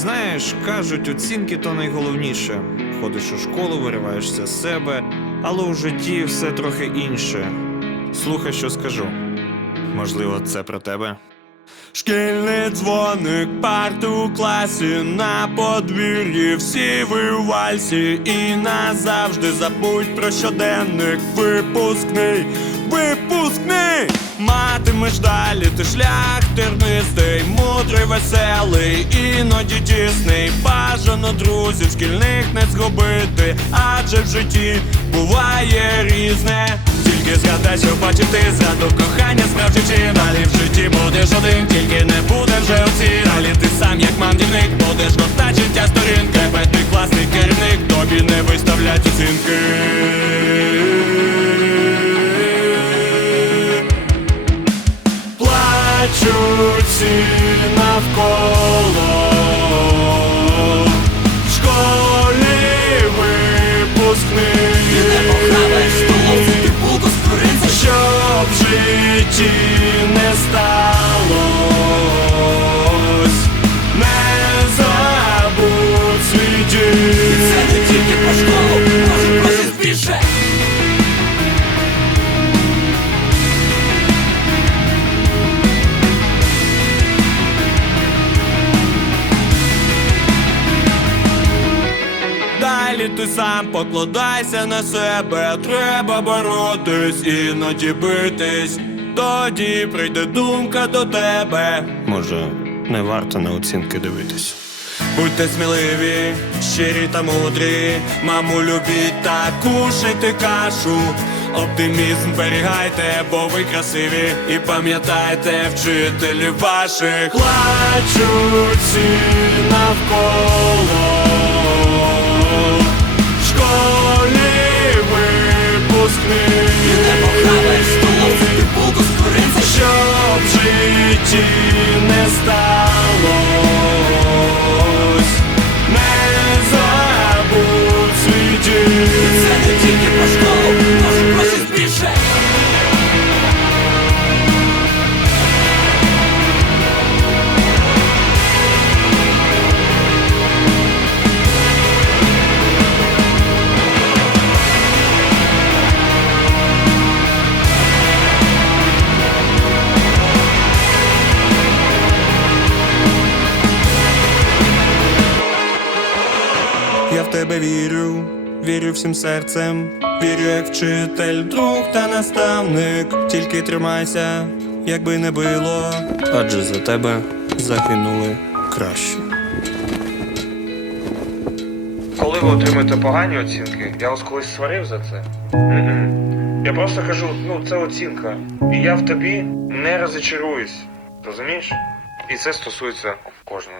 Знаєш, кажуть, оцінки то найголовніше. Ходиш у школу, вириваєшся з себе, але у житті все трохи інше. Слухай, що скажу. Можливо, це про тебе. Шкільний дзвоник, парти у класі, на подвір'ї всі ви у вальсі І назавжди забудь про щоденник Випускний, випускний Матимеш далі ти шлях тернистий, мудрий, веселий, іноді тісний. Бажано друзів шкільних не згубити, адже в житті буває різне. Тільки згадай, що бачив ти зраду кохання справжнє чи далі. В житті будеш один, тільки не буде вже оці Далі ти сам, як мандівник, будеш життя сторінки Петний класний керівник, тобі не виставлять оцінки Плачуть всі навколо. В школі випускний. Щоб в житті не сталось, сам покладайся на себе, треба боротись, іноді битись, тоді прийде думка до тебе. Може, не варто на оцінки дивитись. Будьте сміливі, щирі та мудрі, маму любіть та кушайте кашу. Оптимізм берігайте, бо ви красиві, і пам'ятайте вчителів ваших плачуть навколо. Я в тебе вірю, вірю всім серцем, вірю як вчитель, друг та наставник. Тільки тримайся, якби не било. Адже за тебе загинули кращі. Коли ви отримаєте погані оцінки, я вас колись сварив за це. Я просто кажу, ну це оцінка. І я в тобі не розчаруюсь. Розумієш? І це стосується кожного.